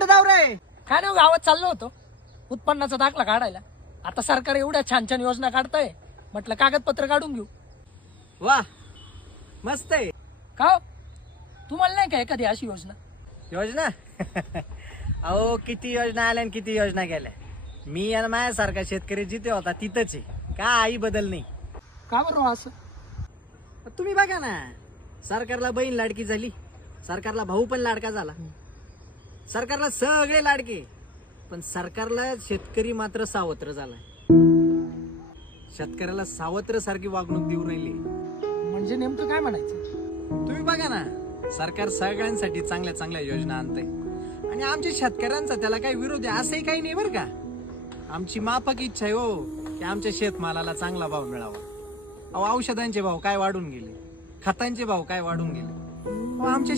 कुठे जाऊ रे? काय नाही गावात चाललो होतो उत्पन्नाचा दाखला काढायला. आता सरकार एवढ्या छान छान योजना काढतंय, म्हटलं कागदपत्र काढून घेऊ. वा, मस्त आहे. का हो? तुम्हाला नाही काय एखादी अशी योजना? योजना अहो किती योजना आल्या आणि किती योजना गेल्या. मी आणि माझ्यासारखा शेतकरी जिथे होता तिथंच आहे, काही बदल नाही. का बरं असं? तुम्ही बघा ना, सरकारला बहीण लाडकी झाली, सरकारला भाऊ पण लाडका झाला, सरकारला सगळे लाडके, पण सरकारला शेतकरी मात्र सावत्र झालाय. शेतकऱ्याला सावत्र सारखी वागणूक देऊ राहिली. म्हणजे नेमकं काय म्हणायचं? तुम्ही बघा ना, सरकार सगळ्यांसाठी चांगल्या चांगल्या योजना आणतंय आणि आमच्या शेतकऱ्यांचा त्याला काही विरोध आहे असंही काही नाही बरं का. आमची माफक इच्छा आहे हो की आमच्या शेतमालाला चांगला भाव मिळावा. अहो औषधांचे भाव काय वाढून गेले, खतांचे भाव काय वाढून गेले. आमच्या